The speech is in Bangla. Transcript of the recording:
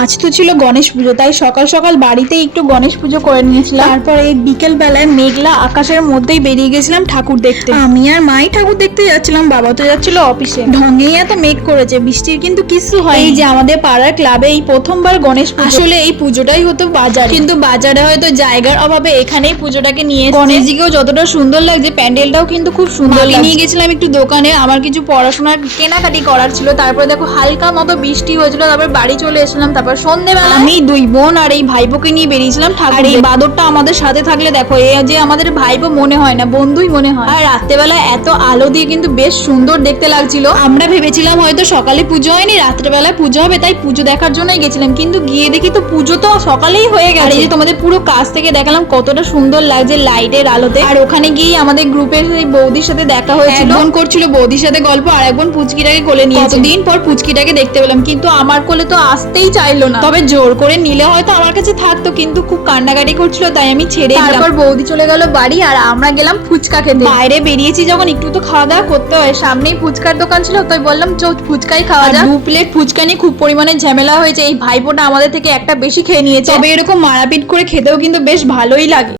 আজ তো ছিল গণেশ পুজো, তাই সকাল সকাল বাড়িতেই একটু গণেশ পুজো করে নিয়েছিলাম। তারপর এই বিকেল বেলায় মেঘলা আকাশের মধ্যেই বেরিয়ে গেছিলাম ঠাকুর দেখতে। আমি আর মাই ঠাকুর দেখতে যাচ্ছিলাম, বাবা তো যাচ্ছিল অফিসে। ঢঙেই এত মেঘ করেছে, বৃষ্টির কিন্তু কিছু হয়। এই যে আমাদের পাড়ার ক্লাবে এই প্রথমবার গণেশ পুজো। আসলে এই পুজোটাই হতো বাজারে, কিন্তু বাজারে হয়তো জায়গার অভাবে এখানেই পুজোটাকে নিয়ে গণেশজিকেও যতটা সুন্দর লাগছে, প্যান্ডেলটাও কিন্তু খুব সুন্দর লাগে। নিয়ে গেছিলাম একটু দোকানে, আমার কিছু পড়াশোনার কেনাকাটি করার ছিল। তারপরে দেখো হালকা মতো বৃষ্টি হয়েছিল, তারপর বাড়ি চলে এসেছিলাম। তারপর সন্ধ্যেবেলা আমি দুই বোন আর এই ভাইপোকে নিয়ে বেরিয়েছিলাম ঠাকুর। আর এই বাদরটা আমাদের সাথে থাকলে দেখো এ যে আমাদের ভাইপো মনে হয় না, বন্ধুই মনে হয়। আর রাত্রেবেলা এত আলো দিয়ে কিন্তু বেশ সুন্দর দেখতে লাগছিল। আমরা ভেবেছিলাম হয়তো সকালে পুজো হয়নি, রাত্রেবেলায় পুজো হবে, তাই পুজো দেখার জন্যই গেছিলাম। কিন্তু গিয়ে দেখি তো পুজো তো সকালেই হয়ে গেছে। আর এই যে তোমাদের পুরো কাছ থেকে দেখালাম কতটা সুন্দর লাগছে লাইটের আলোতে। আর ওখানে গিয়ে আমাদের গ্রুপের সেই বৌদির সাথে দেখা হয়েছিল। বোন করছিল বৌদির সাথে গল্প, আর এক বোন পুচকিটাকে কোলে নিয়ে কতদিন পর পুচকিটাকে দেখতে পেলাম, কিন্তু আমার কোলে তো আসতেই চাইলো না। তবে জোর করে নিলে হয়তো আমার কাছে থাকতো, কিন্তু খুব কান্নাকাটি করছিল, তাই আমি ছেড়ে দিলাম। তারপর বৌদি চলে গেল বাড়ি, আর আমরা গেলাম ফুচকা খেতে। বাইরে বেরিয়েছি যখন একটু তো খাওয়া দাওয়া করতে হয়, সামনেই ফুচকার দোকান ছিল, তাই বললাম চল ফুচকাই খাওয়া যাক। 2 প্লেট ফুচকা নিয়ে খুব পরিমাণে ঝামেলা হয়েছে। এই ভাইপোটা আমাদের থেকে একটা বেশি খেয়ে নিয়েছে। তবে এরকম মারাপিট করে খেতেও কিন্তু বেশ ভালোই লাগে।